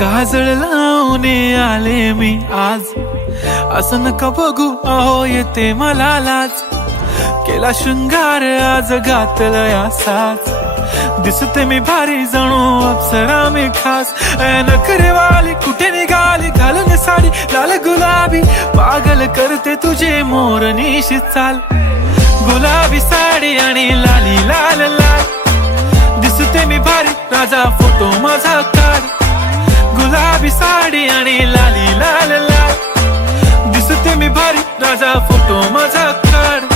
काजळ लावून आले मी आज, असं नका बघू अहो येते मला लाज. केला शृंगार आज घातलं या साज, दिसते मी भारी जणू अप्सरा मी खास. नखरेवाली कुठे निघाली घालून साडी लाल गुलाबी, पागल करते तुझे मोरनीशी चाल. गुलाबी साडी आणि लाली लाल लाल, दिसते मी भारी राजा फोटो माझा काढ. गुलाबी साडी आणि लाली लाल लाल, दिसते मी भारी राजा फोटो माझा काढ.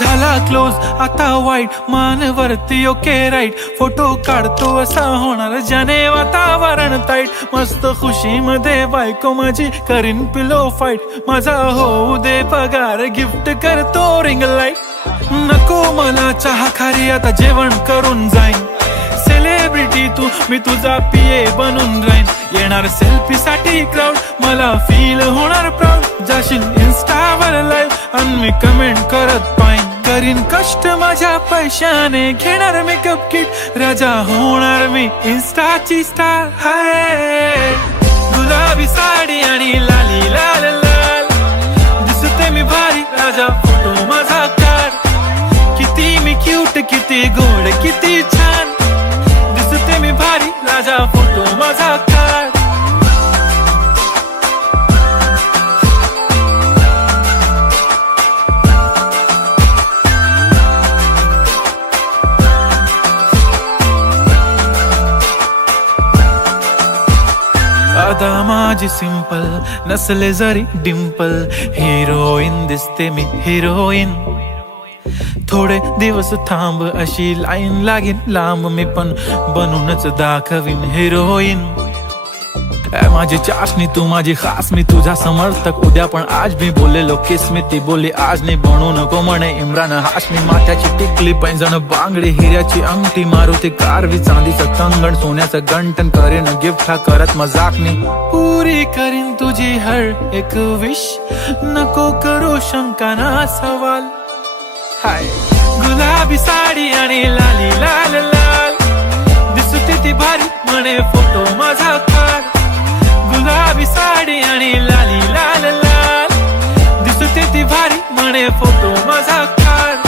झाला क्लोज आता वाईट, मान वरती ओके राईट. फोटो काढतो असा होणार ज्याने वातावरण ताईट. मस्त खुशी मध्ये बायको माझी करीन पिलो फाईट. माझा होऊ दे पगार गिफ्ट करतो रिंग लाईट. नको मला चहा खारी आता जेवण करून जाईन. सेलिब्रिटी तू मी तुझा पिये बनून राहीन. येणार सेल्फी साठी क्राऊड मला फील होणार प्राऊड. जाशील इन्स्टावर लाईव्ह आणि मी कमेंट करत पाईन. करीन कष्ट माझ्या पैशाने घेणार मेकअप किट. राजा होणार मी इन्स्टाची स्टार. हाय गुलाबी साडी आणि लाली लाल लाल, दिसते मी भारी राजा फोटो माझा काढ. किती मी क्यूट किती गोड किती छान, दिसते मी भारी राजा फोटो माझा काढ. अदा माझी सिंपल नसले जरी डिंपल, हिरोईन दिसते मी हिरोईन. थोडे दिवस थांब अशी लाईन लागेल लांब, मी पण बनूनच दाखवीन हिरोईन. माझी चाशनी तू माझी खास, मी तुझा समर्थक उद्या पण आज. मी बोललेलो किस मी ती बोलली आज नाही. बनू नको म्हणे इम्रान हाशमी. माथ्याची टिकली पैंजण बांगडी हिऱ्याची अंगठी, मारुती कारवी चांदीचं कंगण सोन्याचं गंटन. करेन गिफ्ट हा करत मजाकनी, पुरी करीन तुझी हर एक विश. नको करू शंका ना सवाल. हाय गुलाबी साडी आणि लाली लाल लाल, दिसते ती भारी म्हणे फोटो माझा काढ. गुलाबी साडी आणि लाली लाल लाल, दिसते ती भारी म्हणे फोटो माझा काढ.